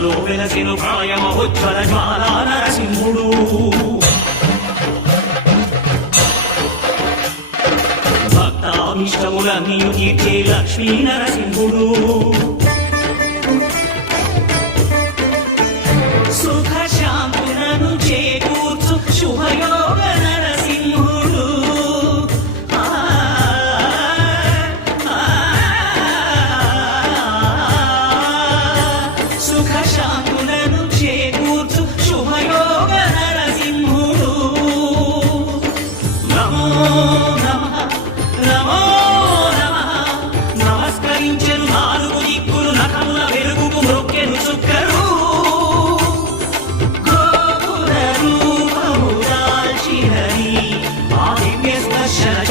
జ్వాలల్లో వెలసిన ప్రాయమహోజ్వల జ్వాల నరసింహుడు భక్తాభిష్టములన్నీ తీర్చే లక్ష్మీ నరసింహుడు సుఖ శాంతులను చేకూర్చు శుభయోగ Shall I